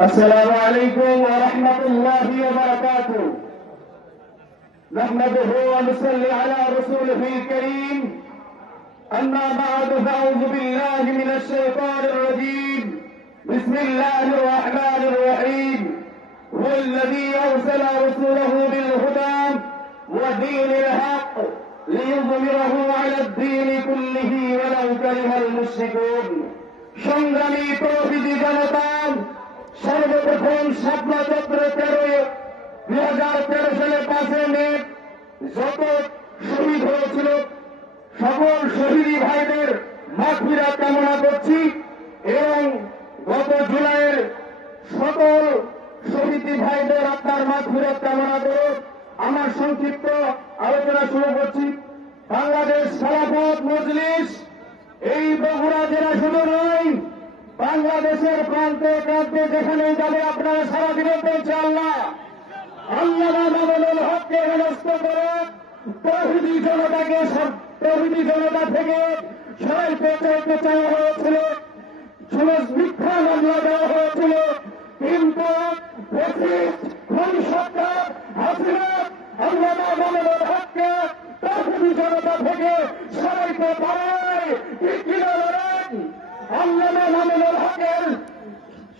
السلام عليكم ورحمة الله وبركاته. نحمده ونصلي على رسوله الكريم. أما بعد فأعوذ بالله من الشيطان الرجيم. بسم الله الرحمن الرحيم. هو الذي أرسل رسوله بالهدى ودين الحق ليظهره على الدين كله ولو كره المشركون. সংগ্রামী তৌহিদি জনতা, সর্বপ্রথম শাপলা চক্র 2013 সালের 5 মে যত শহীদ হয়েছিল সকল শহীদি ভাইদের মাগফিরাত কামনা করছি এবং গত জুলাইয়ের সকল শহীদি ভাইদের আত্মার মাগফিরাত কামনা করে আমার সংক্ষিপ্ত আলোচনা শুরু করছি। বাংলাদেশ খেলাফত মজলিস এই বগুড়া জেলা শুধু নয়, বাংলাদেশের প্রান্তে প্রান্তে যেখানে যাবে আপনারা সারা দিনে পৌঁছে আল্লাহ মামুনুল হককে হেনস্থ করে তৌহিদি জনতা থেকে সবাইকে চাইতে চাওয়া হয়েছিল, মিথ্যা মামলা দেওয়া হয়েছিল, কিন্তু সরকার হাসিনা আল্লামা মামুনুল হককে তৌহিদি জনতা থেকে সবাইকে পাড়ায় কিনা বলেন। আল্লামা মামুনুল হকের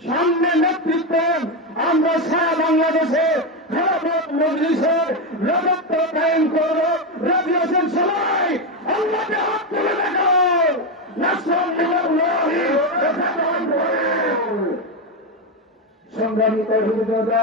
সামনে নেতৃত্বে আমরা সারা বাংলাদেশে খেলাফত মজলিসের রাজত্ব কায়েম করব। রাজি আছেন সবাই? আল্লাহকে হাত তুলে দেখাও। সংগ্রামী তৌহিদি জনতা।